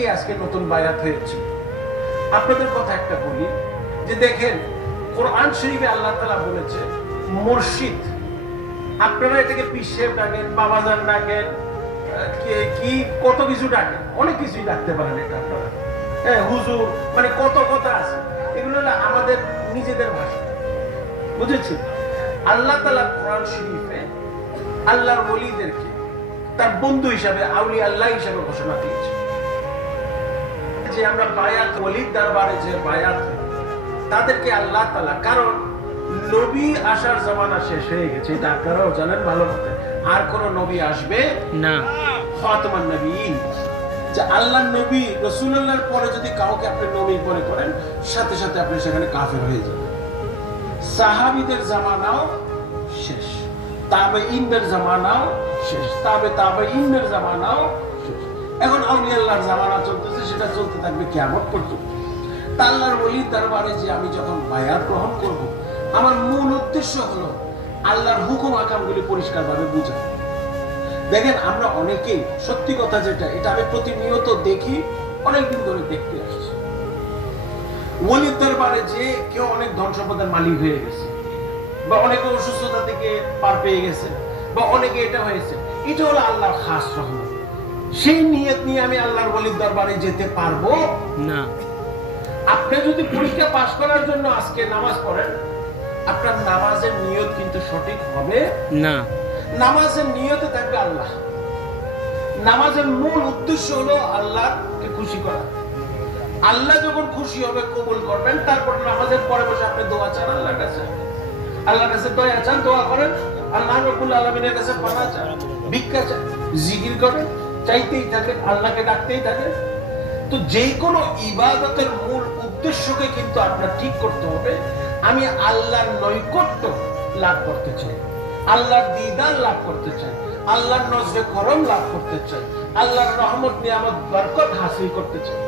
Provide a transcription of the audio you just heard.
অনেকেই আজকে নতুন বায়াত হয়েছে। আপনাদের কথা একটা বলি, যে দেখেন, কোরআন শরীফে আল্লাহ তালা বলেছে, মুর্শিদ, আপনারা এটাকে পিসেব ডাকেন, বাবাজান ডাকেন, কি কত কিছু ডাকেন, অনেক কিছুই ডাকতে পারেন এটা আপনারা। হ্যাঁ হুজুর মানে কত কথা আছে, এগুলো হলো আমাদের নিজেদের ভাষা। বুঝেছি? আল্লাহ তালা কোরআন শরীফে আল্লাহর ওলিদেরকে তার বন্ধু হিসাবে আউলি আল্লাহ হিসাবে ঘোষণা দিয়েছে। যে আমরা বায়াত ওলির দরবারে যে বায়াত তাদেরকে আল্লাহ তালা কারণ নবী আসার জামানা শেষ হয়ে গেছে এটা আপনারাও জানেন ভালো মতে। আর কোন নবী আসবে না। নবীন যে আল্লাহ নবী রসুল্লাহর পরে যদি কাউকে আপনি নবীর পরে করেন সাথে সাথে আপনি সেখানে কাফের হয়ে যাবেন। সাহাবিদের জামানাও শেষ। তাবে ইন্দের জামানাও শেষ। তাবে তাবে ইন্দের জামানাও এখন আউলি আল্লাহর জামানা চলতেছে, সেটা চলতে থাকবে কেমন পর্যন্ত। তা আল্লাহর ওলির দরবারে যে আমি যখন বায়াত গ্রহণ করব, আমার মূল উদ্দেশ্য হলো আল্লাহর হুকুম আকামগুলি পরিষ্কারভাবে বুঝা। দেখেন, আমরা অনেকেই, সত্যি কথা যেটা, এটা আমি প্রতিনিয়ত দেখি, অনেকদিন ধরে দেখতে আসছি। ওলির দরবারে যে কেউ অনেক ধন সম্পদের মালিক হয়ে গেছে, বা অনেকে অসুস্থতা থেকে পার পেয়ে গেছে, বা অনেকে এটা হয়েছে, এটা হলো আল্লাহর খাস রহমত। সেই নিয়ত নিয়ে আমি আল্লাহর ওলির দরবারে যেতে পারব? না। আপনি যদি পরীক্ষা পাশ করার জন্য আজকে নামাজ পড়েন আপনার নামাজের নিয়ত কিন্তু সঠিক হবে? না। নামাজের নিয়তে থাকবে আল্লাহ। নামাজের মূল উদ্দেশ্য হলো আল্লাহকে খুশি করা। আল্লাহ যখন খুশি হবে কবুল করবেন। তারপর নামাজের পরে বসে আপনি দোয়া চান আল্লাহর কাছে। আল্লাহর কাছে দয়া চান দোয়া করেন। আল্লাহ রব্বুল আলমিনের কাছে পানা চান ভিক্ষা চান জিকির করেন। চাইতেই থাকেন আল্লাহকে ডাকতেই থাকেন তো যে কোনো ইবাদতের মূল উদ্দেশ্যকে কিন্তু আপনার ঠিক করতে হবে। আমি আল্লাহর নৈকট্য লাভ করতে চাই। আল্লাহর দিদার লাভ করতে চাই। আল্লাহর নজরে করম লাভ করতে চাই। আল্লাহর রহমত, নিয়ামত, বরকত হাসিল করতে চাই।